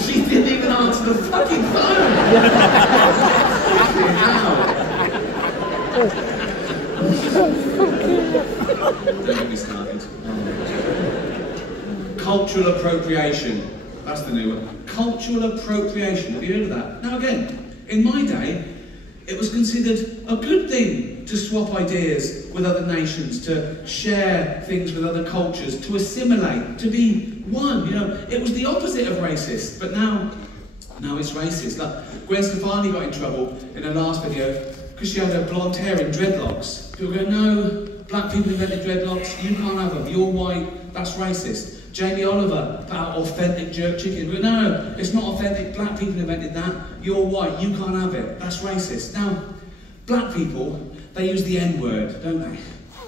She didn't even answer the fucking phone! Don't get me started. Cultural appropriation. That's the new one. Cultural appropriation. Have you heard of that? Now again, in my day, it was considered a good thing to swap ideas with other nations, to share things with other cultures, to assimilate, to be one. You know, it was the opposite of racist, but now it's racist. Like, Gwen Stefani got in trouble in her last video because she had her blonde hair in dreadlocks. People go, no, black people invented dreadlocks, you can't have them, you're white, that's racist. Jamie Oliver about authentic jerk chicken. But no, it's not authentic, black people invented that, you're white, you can't have it, that's racist. Now, black people They use the N-word, don't they?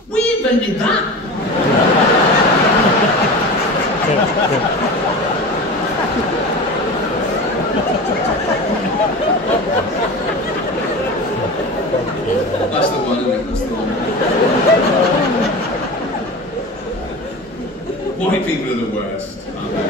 We invented that! That's the one, isn't it? That's the one. White people are the worst, aren't they?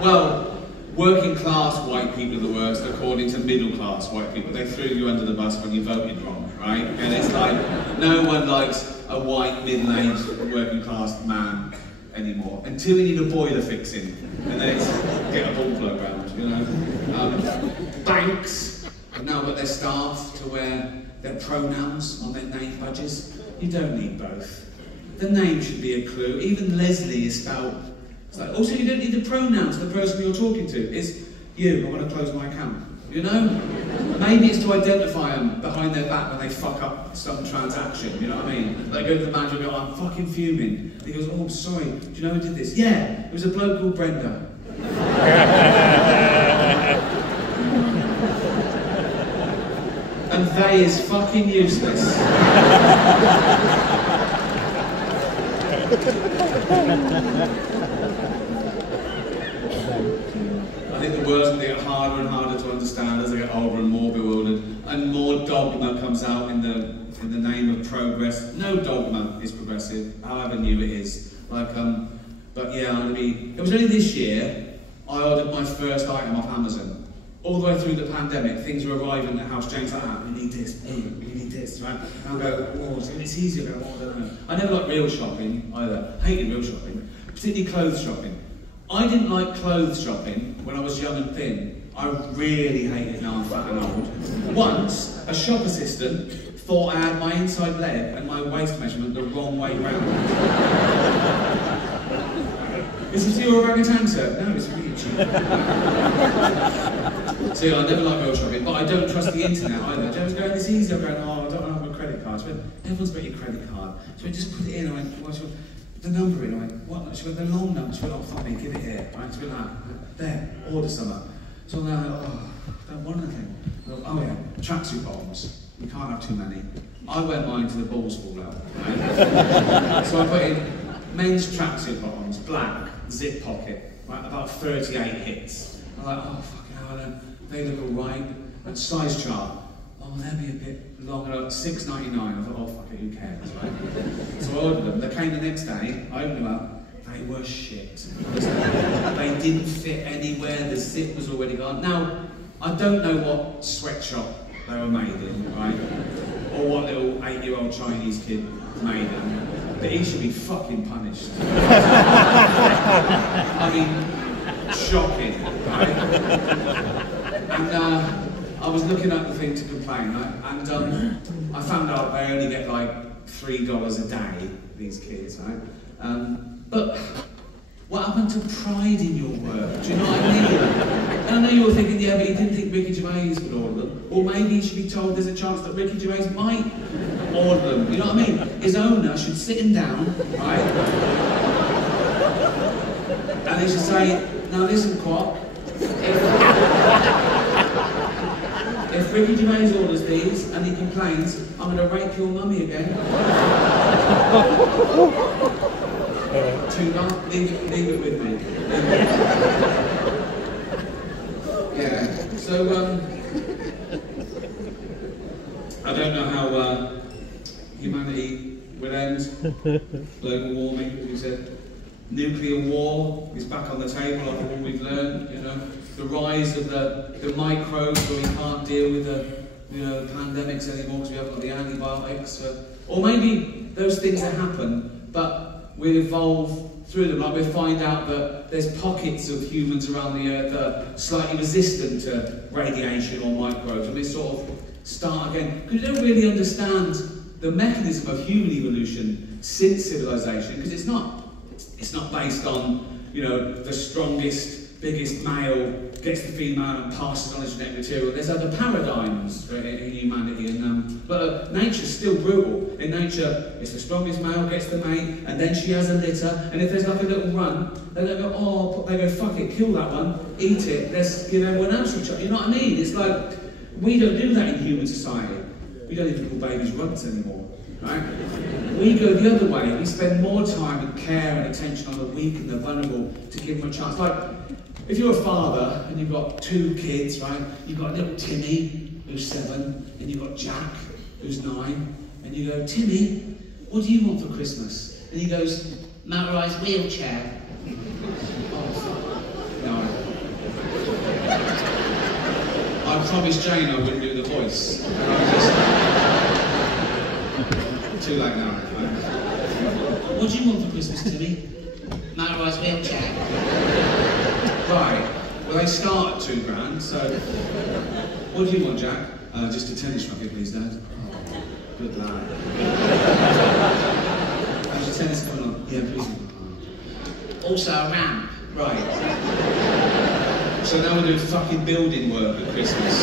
Well, working class white people are the worst according to middle class white people. They threw you under the bus when you voted wrong, right? And it's like, no one likes a white, middle-aged, working class man anymore. Until you need a boiler fixing, and then it's get a ball plug round, you know? Banks have now got their staff to wear their pronouns on their name badges. You don't need both. The name should be a clue. Even Leslie is spelled. It's like, also, you don't need the pronouns of the person you're talking to. It's you, I want to close my account. You know? Maybe it's to identify them behind their back when they fuck up some transaction. You know what I mean? They go to the manager and go, I'm fucking fuming. And he goes, oh, I'm sorry. Do you know who did this? Yeah, it was a bloke called Brenda. And they is fucking useless. I think the words will get harder and harder to understand as I get older and more bewildered, and more dogma comes out in the name of progress. No dogma is progressive, however new it is. But yeah, it was only this year I ordered my first item off Amazon. All the way through the pandemic, things were arriving at House James like that. We need this, we need this, right? And I'll go, oh, it's easier. I go, oh, I don't know. I never liked real shopping either. Hated real shopping, particularly clothes shopping. I didn't like clothes shopping when I was young and thin. I really hate it now I'm fat and old. Once, a shop assistant thought I had my inside leg and my waist measurement the wrong way round. Is this your orangutan, sir? No, it's really cheap. So yeah, I never like real shopping, but I don't trust the internet either. Joe's going, it's easy. I'm going, oh, I don't have my credit card. She went, everyone's got your credit card. So I just put it in. I went, what's the number in? I went, what? She went, the long number. She went, oh, fuck me, give it here. Right? She went, there, order something. So I'm like, oh, don't want anything. Oh yeah, tracksuit bottoms. You can't have too many. I wear mine till the balls fall out. Right? So I put in men's tracksuit bottoms, black, zip pocket, right, about 38 hits. I'm like, oh, fucking hell, they look all right. And size chart, oh, they'll be a bit longer, $6.99. I thought, oh, fuck it, who cares, right? So I ordered them. They came the next day, I opened them up, they were shit. They didn't fit anywhere, the zip was already gone. Now, I don't know what sweatshop they were made in, right? Or what little 8-year-old Chinese kid made them. But he should be fucking punished. I mean, shocking, right? And I was looking up the thing to complain, right? And I found out they only get like $3 a day, these kids, right? But what happened to pride in your work? Do you know what I mean? And I know you're thinking, yeah, but he didn't think Ricky Gervais would order them. Or maybe he should be told there's a chance that Ricky Gervais might order them. You know what I mean? His owner should sit him down, right? And he should say, now listen, Quack, if Ricky Gervais orders these and he complains, I'm going to rape your mummy again. Too long? Leave it with me. Yeah, so, I don't know how humanity will end. Global warming, as you said. Nuclear war is back on the table after all we've learned, you know. The rise of the microbes where we can't deal with the pandemics anymore because we haven't got the antibiotics. Or maybe those things that happen, but we'll evolve through them. Like we'll find out that there's pockets of humans around the earth that are slightly resistant to radiation or microbes, and we sort of start again. Because we don't really understand the mechanism of human evolution since civilization, because it's not based on, the strongest, biggest male gets the female and passes on his genetic material. There's other paradigms in humanity, but nature's still brutal. In nature, it's the strongest male gets the mate, and then she has a litter, and if there's like a little run, they don't go, they go, fuck it, kill that one, eat it, let's give everyone else a shot. You know what I mean? It's like, we don't do that in human society. We don't even call babies runts anymore, right? We go the other way. We spend more time and care and attention on the weak and the vulnerable to give them a chance. Like, if you're a father and you've got 2 kids, right? You've got little Timmy, who's 7, and you've got Jack, who's 9, and you go, Timmy, what do you want for Christmas? And he goes, motorised wheelchair. Oh, no. I promised Jane I wouldn't do the voice. Too late now. What do you want for Christmas, Timmy? Motorised wheelchair. Right. Well, they start at £2 so... What do you want, Jack? Just a tennis racket, please, Dad. Oh, good lad. How's your tennis coming on? Yeah, please. Also a ramp. Right. So now we're doing fucking building work at Christmas.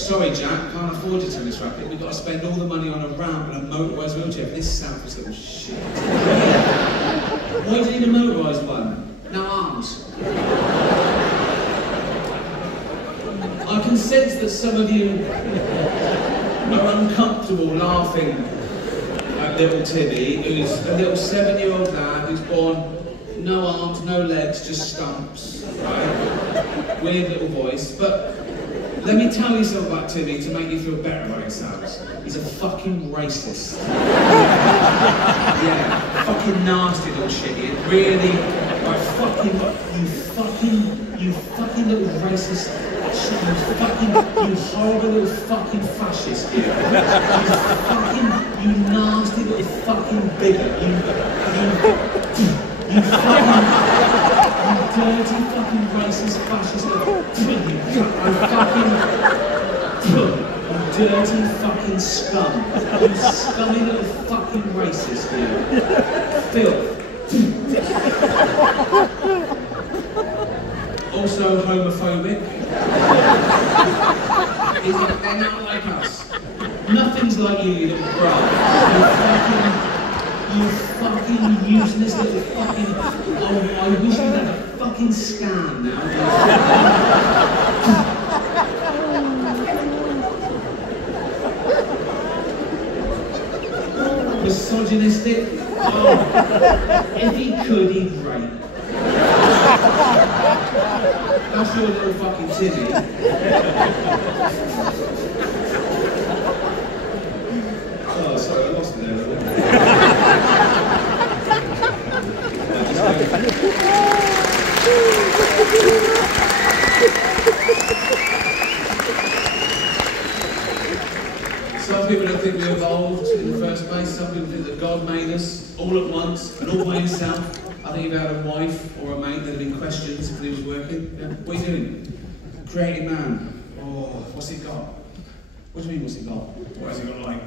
Sorry, Jack, can't afford your tennis racket. We've got to spend all the money on a ramp and a motorised wheelchair for this selfish little shit. Why do you need a motorised one? No arms. I can sense that some of you are uncomfortable laughing at little Timmy, who's a little 7-year-old lad who's born no arms, no legs, just stumps, right? Weird little voice, but let me tell you something about Timmy to make you feel better about yourselves. He's a fucking racist. Yeah, fucking nasty little shit. He really, like, you fucking little racist shit. You horrible little fucking fascist, you. You nasty little fucking bigot. You dirty fucking racist fascist little you dirty fucking scum. You scummy little fucking racist, you. Filth. Also homophobic. They're not like us. Nothing's like you little brat. You fucking useless little fucking... Oh, I wish we had a fucking scan now. Misogynistic? Oh, if he could, he'd rape. That's your little fucking Timmy. Oh, sorry, I lost it there. Some people don't think we evolved in the first place. Some people think that God made us all at once and all by himself. I think if you had a wife or a mate, there'd have been questions if he was working. Yeah. What are you doing? Creating man. Oh, what's he got? What do you mean, what's he got? What has he got, like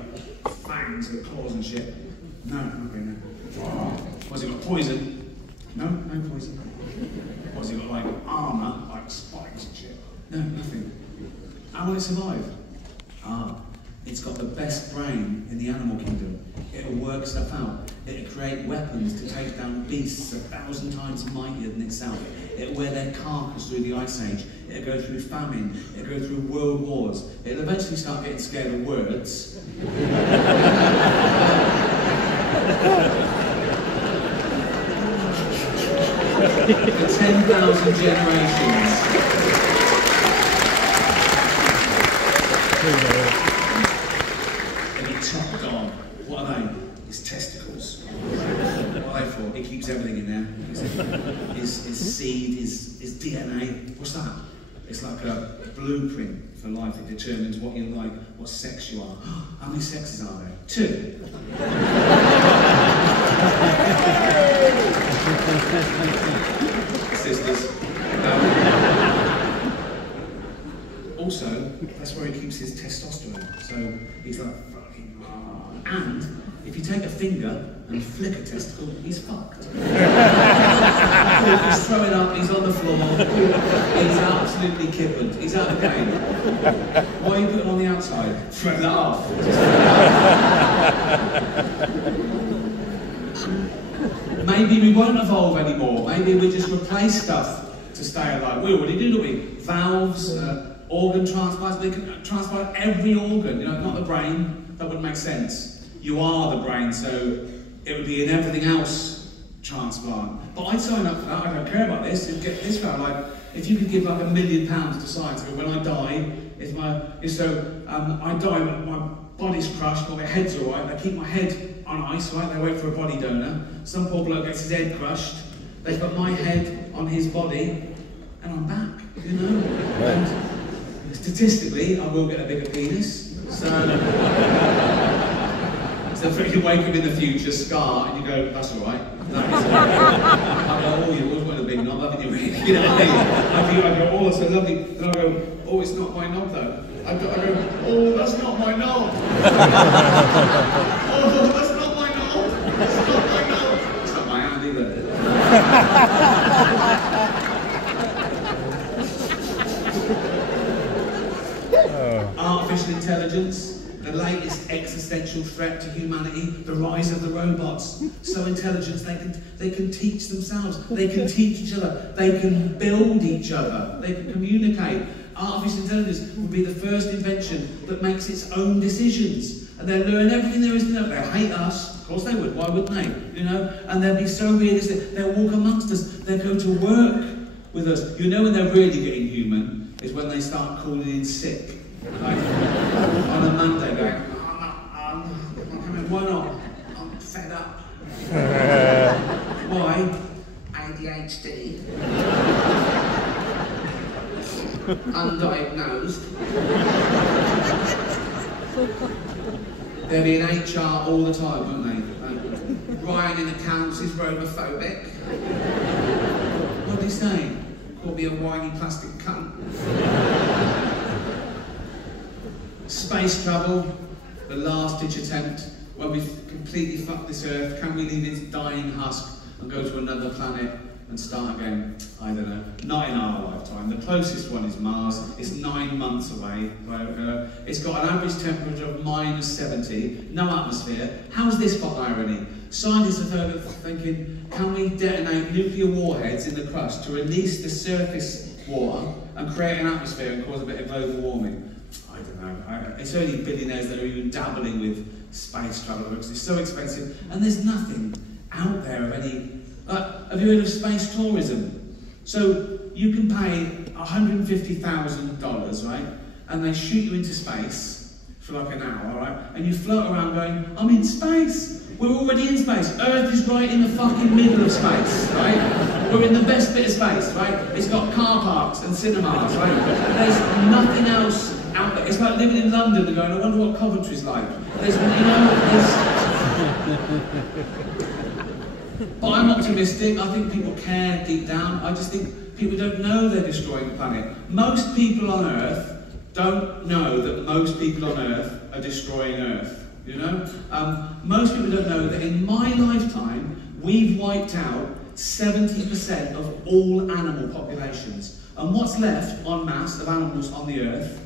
fangs and claws and shit? No, okay, no. Oh. What's he got? Poison? No, no poison. What's he got, like armour, like spikes and shit? No, nothing. How will it survive? Ah. It's got the best brain in the animal kingdom. It'll work stuff out. It'll create weapons to take down beasts 1,000 times mightier than itself. It'll wear their carcass through the Ice Age. It'll go through famine. It'll go through world wars. It'll eventually start getting scared of words. For 10,000 generations. Top dog. What are they? His testicles. What are they for? He keeps everything in there. His seed, his DNA. What's that? It's like a blueprint for life. It determines what you like, what sex you are. How many sexes are there? 2. Sisters. Also, that's where he keeps his testosterone. So he's like, and if you take a finger and flick a testicle, he's fucked. He's throwing up, he's on the floor, he's absolutely kippered, he's out of the game. Why are you putting on the outside? Throw that off. Maybe we won't evolve anymore, maybe we just replace stuff to stay alive. We already do, don't we? Valves, Organ transplants, they can transplant every organ, you know, not the brain, that wouldn't make sense. You are the brain, so it would be in everything else transplant. But I'd sign up for that, I don't care about this, you'd get this far, like, if you could give like £1 million to science, when I die, I die, my body's crushed, but my head's alright, they keep my head on ice, right, they wait for a body donor. Some poor bloke gets his head crushed, they put my head on his body, and I'm back, you know? And statistically, I will get a bigger penis, so if you wake up in the future, scar, and you go, that's alright. I go, oh, you always want a big knob, haven't you, really? You know what I mean? I go, oh, that's so lovely. Then I go, oh, it's not my knob, though. I go, oh, that's not my knob. Oh, that's not my knob. That's not my knob. It's not my hand either. Artificial intelligence. The latest existential threat to humanity, the rise of the robots. So intelligent, they can teach themselves, they can teach each other, they can build each other, they can communicate. Artificial intelligence will be the first invention that makes its own decisions. And they'll learn everything there is to know. They'll hate us, of course they would, why wouldn't they? You know? And they'll be so realistic, they'll walk amongst us, they'll go to work with us. You know when they're really getting human, is when they start calling in sick. Like, on a Monday going, why not? I'm fed up. Why? ADHD. Undiagnosed. They'll be in HR all the time, won't they? Ryan in accounts is robophobic. What did he say? Called me a whiny plastic cunt. Space travel, the last ditch attempt, when we've completely fucked this Earth, can we leave its dying husk and go to another planet and start again? I don't know. Not in our lifetime. The closest one is Mars. It's 9 months away. It's got an average temperature of -70, no atmosphere. How's this for irony? Scientists have heard of thinking, can we detonate nuclear warheads in the crust to release the surface water and create an atmosphere and cause a bit of global warming? I don't know. It's only billionaires that are even dabbling with space travel because it's so expensive, and there's nothing out there of any. Have you heard of space tourism? So you can pay $150,000, right? And they shoot you into space for like an hour, right? And you float around going, I'm in space. We're already in space. Earth is right in the fucking middle of space, right? We're in the best bit of space, right? It's got car parks and cinemas, right? There's nothing else out there. It's like living in London and going, I wonder what Coventry's like. There's, you know, But I'm optimistic. I think people care deep down. I just think people don't know they're destroying the planet. Most people on Earth don't know that most people on Earth are destroying Earth. You know? Most people don't know that in my lifetime, we've wiped out 70% of all animal populations. And what's left en masse of animals on the Earth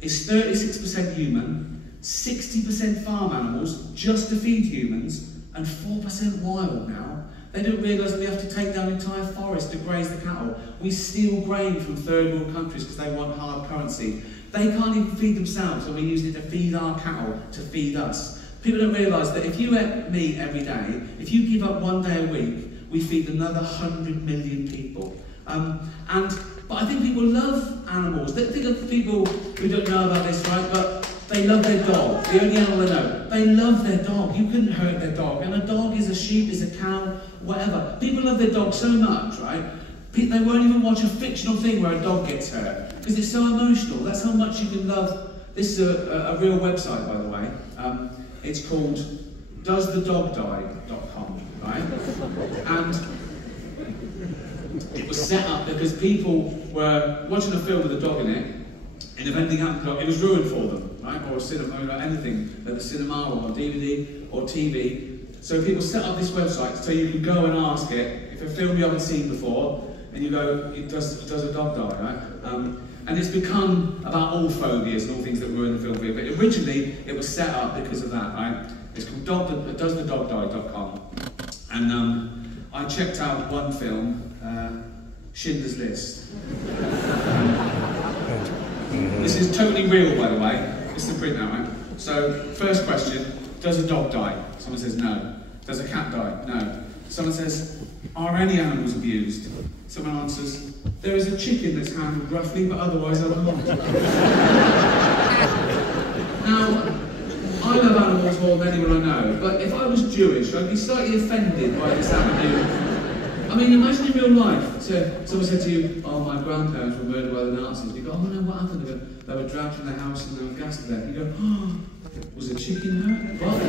is 36% human, 60% farm animals just to feed humans, and 4% wild now. They don't realise that we have to take down entire forests to graze the cattle. We steal grain from third world countries because they want hard currency. They can't even feed themselves, and we use it to feed our cattle, to feed us. People don't realise that if you eat meat every day, if you give up 1 day a week, we feed another 100 million people. But I think people love animals. They think of people who don't know about this, right? But they love their dog. The only animal they know. They love their dog. You couldn't hurt their dog. And a dog is a sheep, is a cow, whatever. People love their dog so much, right? They won't even watch a fictional thing where a dog gets hurt because it's so emotional. That's how much you can love. This is a real website, by the way. It's called doesthedogdie.com, right? And it was set up because people were watching a film with a dog in it, and if anything happened, it was ruined for them, right? Or a cinema, or anything at the cinema or on DVD or TV. So people set up this website so you can go and ask it if a film you haven't seen before, and you go, does a dog die, right? And it's become about all phobias and all things that were in the film. But originally, it was set up because of that, right? It's called doesthedogdie.com. And I checked out one film, Schindler's List. This is totally real, by the way. It's the printout, right? So, first question, does a dog die? Someone says no. Does a cat die? No. Someone says, are any animals abused? Someone answers, there is a chicken that's handled roughly, but otherwise I'm not. Now, I love animals more than anyone I know, but if I was Jewish, I'd be slightly offended by this avenue. I mean, imagine in real life, someone said to you, oh, my grandparents were murdered by the Nazis. You go, oh no, what happened? They were dragged from their house and they were gassed to death. You go, oh, was a chicken hurt? What?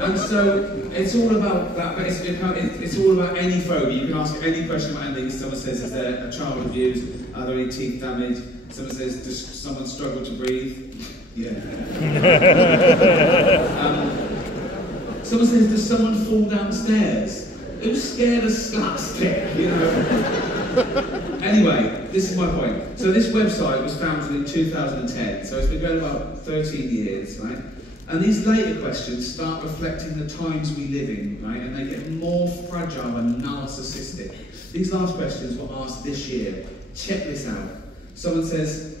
And so, it's all about that, but it's all about any phobia. You can ask any question about anything. Someone says, is there a child abused? Are there any teeth damage? Someone says, does someone struggle to breathe? Yeah. Someone says, does someone fall downstairs? Who's scared of slapstick, you know? Anyway, this is my point. So this website was founded in 2010, so it's been going about 13 years, right? And these later questions start reflecting the times we live in, right? And they get more fragile and narcissistic. These last questions were asked this year. Check this out. Someone says,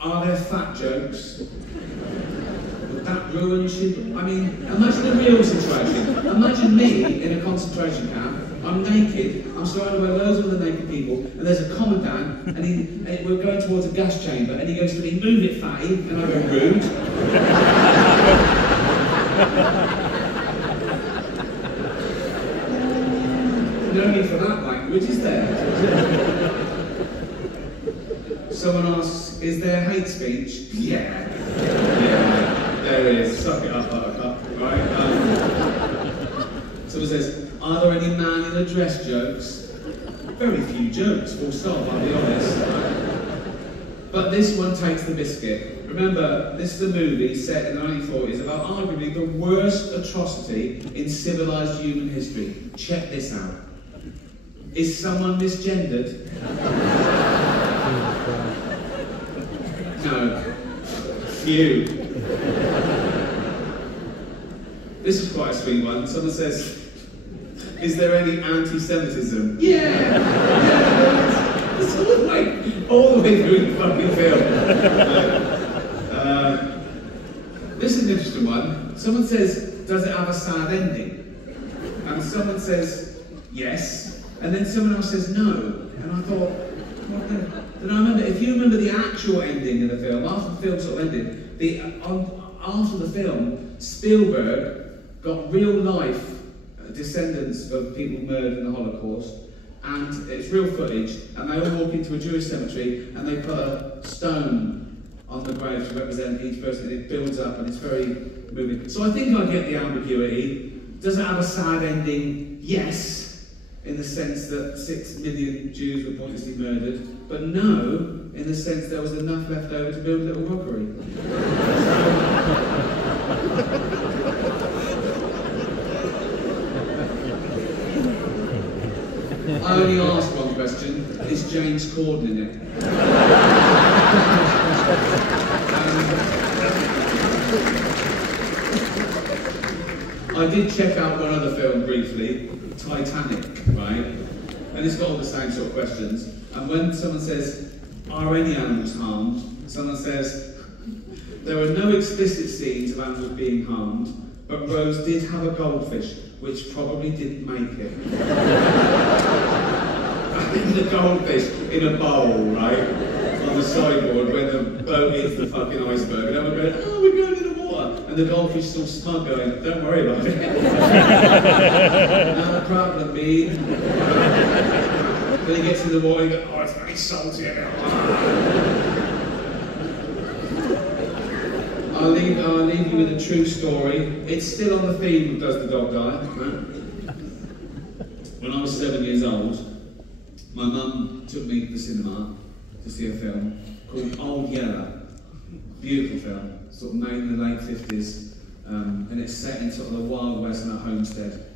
are there fat jokes? Would that ruin you? I mean, imagine the real situation. Imagine me in a concentration camp. I'm naked, I'm surrounded by loads of other naked people, and there's a commandant, and we're going towards a gas chamber, and he goes to me, move it, fatty, and I go, rude. No need for that language, is there? Someone asks, is there hate speech? Yeah. Yeah, there is. Suck it up, buttercup, right? Someone says, are there any man in a dress jokes? Very few jokes, full stop, I'll be honest. But this one takes the biscuit. Remember, this is a movie set in the 1940s about arguably the worst atrocity in civilized human history. Check this out. Is someone misgendered? No. Few. This is quite a sweet one. Someone says, is there any anti-Semitism? Yeah! It's all the way through the fucking film. This is an interesting one. Someone says, does it have a sad ending? And someone says, yes. And then someone else says, no. And I thought, what the... Then I remember, if you remember the actual ending of the film, after the film sort of ended, after the film, Spielberg got real life descendants of people murdered in the Holocaust, and it's real footage, and they all walk into a Jewish cemetery, and they put a stone on the grave to represent each person, and it builds up, and it's very moving. So I think I get the ambiguity. Does it have a sad ending? Yes, in the sense that 6 million Jews were pointlessly murdered, but no, in the sense there was enough left over to build a little rockery. I only asked one question. Is James Corden in it? I did check out one other film briefly, Titanic, right? And it's got all the same sort of questions. And when someone says, are any animals harmed? Someone says, there are no explicit scenes of animals being harmed, but Rose did have a goldfish, which probably didn't make it. The goldfish in a bowl, right? On the sideboard when the boat hits the fucking iceberg. And everyone going, oh, we're going in the water. And the goldfish is all smug going, don't worry about it. Not a problem, me. Then he gets in the water and he goes, oh, it's very salty. I'll leave you with a true story. It's still on the theme of Does the Dog Die? Right? When I was 7 years old, my mum took me to the cinema to see a film called Old Yeller. Beautiful film, sort of made in the late 50s, and it's set in sort of the Wild West and a homestead.